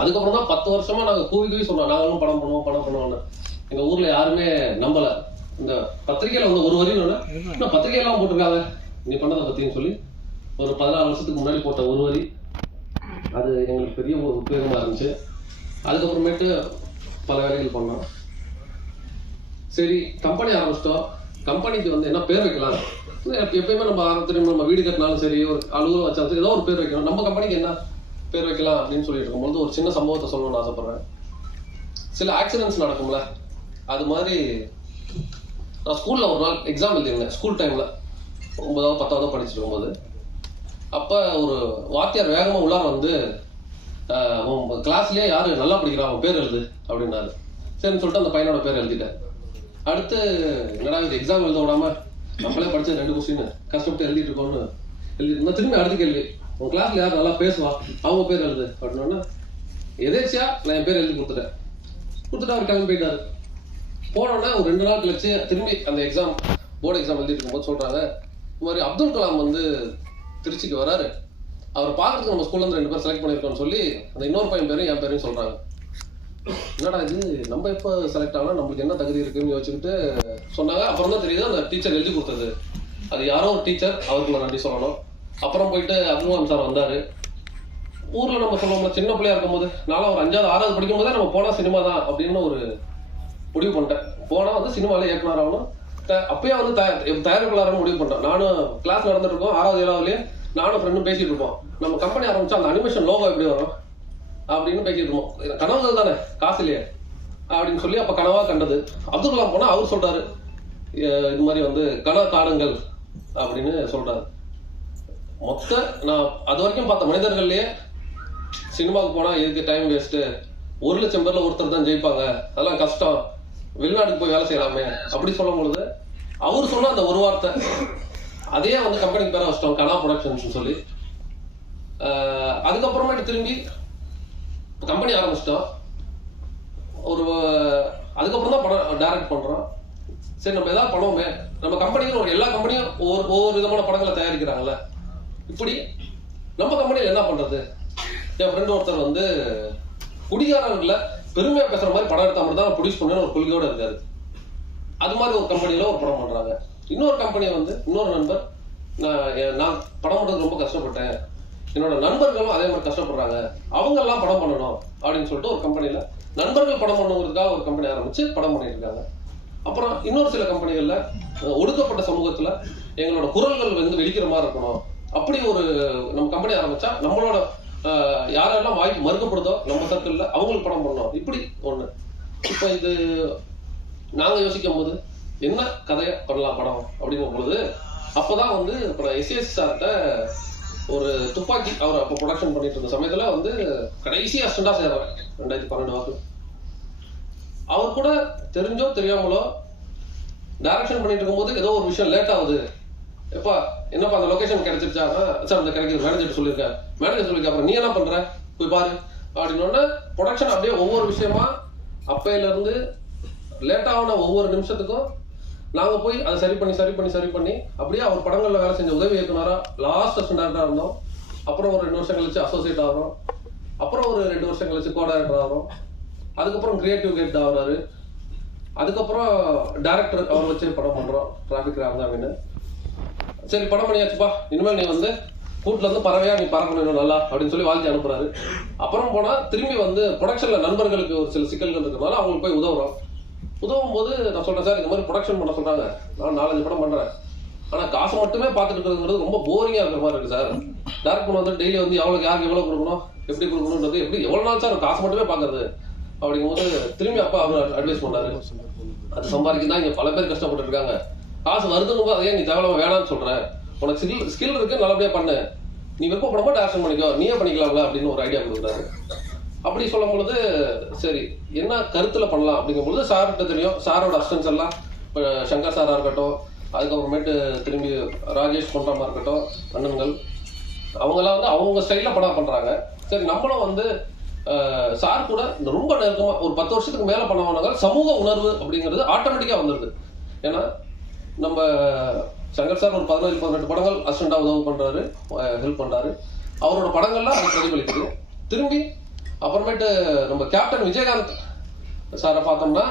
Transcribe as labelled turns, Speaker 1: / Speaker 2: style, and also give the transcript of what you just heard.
Speaker 1: அதுக்கப்புறம் தான் பத்து வருஷமா நாங்க கூவி கூவி சொன்னோம் நாங்களும் படம் பண்ணுவோம் படம் பண்ணுவோம்னு. எங்க ஊர்ல யாருமே நம்பல. இந்த பத்திரிகையில வந்து ஒரு வரி இன்னும் பத்திரிகையெல்லாம் போட்டிருக்காங்க? நீ பண்ணதை பத்தின்னு சொல்லி ஒரு பதினாறு வருஷத்துக்கு முன்னாடி போட்ட ஒரு வரி. அது எங்களுக்கு பெரிய ஒரு உத்வேகமா இருந்துச்சு. அதுக்கப்புறமேட்டு பல வேலைகள் பண்ணோம். சரி கம்பெனி ஆரம்பிச்சிட்டோம். கம்பெனிக்கு வந்து என்ன பேர் வைக்கலாம்? எப்பயுமே நம்ம ஆரம்பத்துல நம்ம வீடு கட்டினாலும் சரி ஒரு அலுவலகம் வச்சாலும் சரி ஏதோ ஒரு பேர் வைக்கணும். நம்ம கம்பெனிக்கு என்ன? பேர் வைக்கலாம் அப்படின்னு சொல்லிட்டு இருக்கும்போது ஒரு சின்ன சம்பவத்தை சொல்லணும்னு ஆசைப்படுறேன். சில ஆக்சிடென்ட்ஸ் நடக்கும்ல அது மாதிரி நான் ஸ்கூல்ல ஒரு நாள் எக்ஸாம் எழுதிருந்தேன் ஸ்கூல் டைம்ல ஒன்பதாவது பத்தாவது படிச்சுட்டு இருக்கும்போது. அப்போ ஒரு வாத்தியார் வேகமாக உள்ளார வந்து கிளாஸ்லேயே யார் நல்லா படிக்கிறா? அவன் பேர் எழுது அப்படின்னாரு. சரின்னு சொல்லிட்டு அந்த பையனோட பேர் எழுதிட்டேன். அடுத்து என்னடா இது எக்ஸாம் எழுத விடாம நம்மளே படிச்ச ரெண்டு கொஸ்டின் கஷ்டப்பட்டு எழுதிட்டு இருக்கோம்னு எழுதி திரும்பி அடுத்த கேள்வி உன் கிளாஸ்ல யார் நல்லா பேசுவா? அவங்க பேர் எழுது. அப்படின்னா எதேச்சியா? நான் என் பேர் எழுதி கொடுத்துட்டேன். கொடுத்துட்டு அவர் கிளம்பி போயிட்டாரு. போனோடனே ஒரு ரெண்டு நாள் கழிச்சு திரும்பி அந்த எக்ஸாம் போர்டு எக்ஸாம் எழுதிட்டு இருக்கும்போது சொல்றாங்க இந்த மாதிரி அப்துல் கலாம் வந்து திருச்சிக்கு வராரு. அவரை பார்க்கறதுக்கு நம்ம ஸ்கூல்ல இருந்து ரெண்டு பேரும் செலக்ட் பண்ணியிருக்கோம்னு சொல்லி அந்த இன்னொரு பையன் பேரும் என் பேரையும் சொல்றாங்க. என்னடா இது? நம்ம எப்போ செலக்ட் ஆகலாம்? நம்மளுக்கு என்ன தகுதி இருக்குன்னு யோசிச்சுக்கிட்டு சொன்னாங்க. அப்புறம் தான் தெரியுது அந்த டீச்சர் எழுதி கொடுத்தது. அது யாரோ ஒரு டீச்சர் அவருக்கு நான் நன்றி சொல்லணும். அப்புறம் போயிட்டு அப்துல் சார் வந்தார். ஊரில் நம்ம சொல்லுவோம் சின்ன பிள்ளையா இருக்கும்போது நானும் ஒரு அஞ்சாவது ஆறாவது படிக்கும் போதே நம்ம போனால் சினிமா தான் அப்படின்னு ஒரு முடிவு பண்ணிட்டேன். போனால் வந்து சினிமாவில் இயக்குனர் ஆகணும் அப்பயே வந்து தய- தயாரிப்பாளர்னு முடிவு பண்ணிட்டேன். நானும் கிளாஸ் நடந்துட்டு இருக்கோம் ஆறாவது ஏழாவதுலயே நானும் ஃப்ரெண்டும் பேசிட்டு இருப்போம். நம்ம கம்பெனி ஆரம்பிச்சா அந்த அனிமேஷன் லோகோ எப்படி வரும்? அப்படின்னு பேசிட்டு இருப்போம். கனவுகள் தானே காசு இல்லையே. அப்படின்னு சொல்லி அப்போ கனவா கண்டது. அப்துல் கலாம் போனால் அவர் சொல்றாரு இது மாதிரி வந்து கனவு காணுங்கள் அப்படின்னு சொல்றாரு. மொத்த நான் அது வரைக்கும் பார்த்த மனிதர்கள்லயே சினிமாவுக்கு போனா எதுக்கு டைம் வேஸ்ட் ஒரு லட்சம் பேர்ல ஒருத்தர் தான் ஜெயிப்பாங்க. அதெல்லாம் கஷ்டம். வெளிநாட்டுக்கு போய் வேலை செய்யலாமே. அப்படி சொல்லும் பொழுது அவர் சொன்ன அந்த ஒரு வார்த்தை அதே வந்து கம்பெனிக்கு பேர வச்சிட்டோம் கலா ப்ரொடக்ஷன்ஸ் சொல்லி. அதுக்கப்புறமேட்டு திரும்பி கம்பெனி ஆரம்பிச்சிட்டோம். ஒரு அதுக்கப்புறம் தான் படம் டைரக்ட் பண்றோம். சரி நம்ம ஏதாவது பண்ணுவோமே. நம்ம கம்பெனிக்கு ஒரு எல்லா கம்பெனியும் ஒவ்வொரு ஒவ்வொரு விதமான படங்களை தயாரிக்கிறாங்கல்ல. இப்படி நம்ம கம்பெனியில் என்ன பண்றது? என் ஃப்ரெண்ட் ஒருத்தர் வந்து குடிகாரர்ல பெருமையா பேசுற மாதிரி படம் எடுத்தா மட்டும் தான் ப்ரொடியூஸ் பண்ணு ஒரு கொள்கையோட இருக்காரு அது மாதிரி ஒரு கம்பெனியில ஒரு படம் பண்றாங்க. இன்னொரு கம்பெனியை வந்து இன்னொரு நண்பர் நான் நான் படம் பண்றது ரொம்ப கஷ்டப்பட்டேன். என்னோட நண்பர்களும் அதே மாதிரி கஷ்டப்படுறாங்க. அவங்க எல்லாம் படம் பண்ணணும் அப்படின்னு சொல்லிட்டு ஒரு கம்பெனியில நண்பர்கள் படம் பண்ணுங்கிறதுக்காக ஒரு கம்பெனி ஆரம்பிச்சு படம் பண்ணிட்டு இருக்காங்க. அப்புறம் இன்னொரு சில கம்பெனிகள்ல ஒடுக்கப்பட்ட சமூகத்துல எங்களோட குரல்கள் வந்து வெடிக்கிற மாதிரி இருக்கணும். அப்படி ஒரு நம்ம கம்பெனி ஆரம்பிச்சா நம்மளோட யாரெல்லாம் வாய்ப்பு மறுக்கப்படுதோ நம்ம சர்க்கிள்ல அவங்களுக்கு படம் பண்ணோம் இப்படி ஒண்ணு. இப்போ இது நாங்க யோசிக்கும் போது என்ன கதையை பண்ணலாம் படம் அப்படிங்கும் பொழுது அப்பதான் வந்து இப்போ எஸ்எஸ் சார்கிட்ட ஒரு துப்பாக்கி அவர் அப்போ ப்ரொடக்ஷன் பண்ணிட்டு இருந்த சமயத்துல வந்து கடைசி அஸ்டண்டா சேர்றாங்க ரெண்டாயிரத்தி பன்னெண்டு வாக்கு. அவர் கூட தெரிஞ்சோ தெரியாமலோ டைரக்ஷன் பண்ணிட்டு இருக்கும்போது ஏதோ ஒரு விஷயம் லேட் ஆகுது. எப்பா என்னப்பா அந்த லொகேஷன் கிடைச்சிருச்சா? சார் அந்த கிடைக்கிது மேனேஜர் சொல்லியிருக்கேன் மேனேஜர் சொல்லியிருக்க அப்புறம் நீ என்ன பண்ற? போய் பாரு. அப்படின்னு ப்ரொடக்ஷன் அப்படியே ஒவ்வொரு விஷயமா அப்பையில இருந்து லேட் ஆகின ஒவ்வொரு நிமிஷத்துக்கும் நாங்க போய் அதை சரி பண்ணி சரி பண்ணி சரி பண்ணி அப்படியே அவர் படங்கள்ல வேலை செஞ்ச உதவி இயக்குனரா லாஸ்ட் ஸ்டாண்டர்டா இருந்தோம். அப்புறம் ஒரு ரெண்டு வருஷம் கழிச்சு அசோசியேட் ஆகிறோம். அப்புறம் ஒரு ரெண்டு வருஷம் கழிச்சு கோ டைரக்டர் ஆகிறோம். அதுக்கப்புறம் கிரியேட்டிவ் கேட் ஆகுறாரு. அதுக்கப்புறம் டேரக்டர் அவர் வச்சு படம் பண்றோம். டிராபிக் ராமதாமின்னு சரி படம் பண்ணியாச்சுப்பா இனிமேல் நீ வந்து கூட்டுல இருந்து பறவையா நீ பறக்கணும் நல்லா அப்படின்னு சொல்லி வாழ்த்து அனுப்புறாரு. அப்புறம் போனா திரும்பி வந்து ப்ரொடக்ஷன்ல நண்பர்களுக்கு ஒரு சில சிக்கல்கள் இருக்கிறதுனால அவங்களுக்கு போய் உதவுறோம். உதவும் போது நான் சொல்றேன் சார் இந்த மாதிரி ப்ரொடக்ஷன் பண்ண சொல்றாங்க. நான் நாலஞ்சு படம் பண்றேன். ஆனா காசு மட்டுமே பார்த்துட்டு இருக்கிறதுங்கிறது ரொம்ப போரிங்கா இருக்கிற மாதிரி இருக்கு சார். டேரக்ட் பண்ண வந்து டெய்லி வந்து எவ்வளவு யாருக்கு எவ்வளவு கொடுக்கணும் எப்படி கொடுக்கணும்ன்றது எப்படி எவ்வளவு நாள் சார் காசு மட்டுமே பாக்குறது அப்படிங்கும்போது திரும்பி அப்பா அவர் அட்வைஸ் பண்ணாரு. அது சம்பாதிக்க தான் இங்க பல பேர் கஷ்டப்பட்டு இருக்காங்க காசு வருதுன்னு போது ஏன் நீ தேவையில்லாம வேணாம்னு சொல்ற? உனக்கு ஸ்கில் ஸ்கில் இருக்கு நல்லபடியா பண்ணு. நீ விருப்பப்படமா ஆக்ஷன் பண்ணிக்கோ. நீயே பண்ணிக்கலாம்ல அப்படின்னு ஒரு ஐடியா கொடுக்குறாரு. அப்படி சொல்லும் பொழுது சரி என்ன கருத்துல பண்ணலாம் அப்படிங்கும் பொழுது சார்கிட்ட தெரியும். சாரோட அஸ்டன்ஸ் எல்லாம் சங்கர் சாரா இருக்கட்டும் அதுக்கப்புறமேட்டு திரும்பி ராஜேஷ் பொன்ராமா இருக்கட்டும் அண்ணன்கள் அவங்கெல்லாம் வந்து அவங்க ஸ்டைலில் படம் பண்றாங்க. சரி நம்மளும் வந்து சார் கூட இந்த ரொம்ப நெருக்கமாக ஒரு பத்து வருஷத்துக்கு மேலே பண்ணவனாங்க சமூக உணர்வு அப்படிங்கிறது ஆட்டோமேட்டிக்காக வந்துருது. ஏன்னா நம்ம சங்கர் சார் ஒரு பதினேழு பதினெட்டு படங்கள் அசிஸ்டண்டாக உதவி பண்ணுறாரு ஹெல்ப் பண்ணுறாரு அவரோட படங்கள்லாம் அது பிரதிபலிக்குது. திரும்பி அப்புறமேட்டு நம்ம கேப்டன் விஜயகாந்த் சாரை பார்த்தோம்னா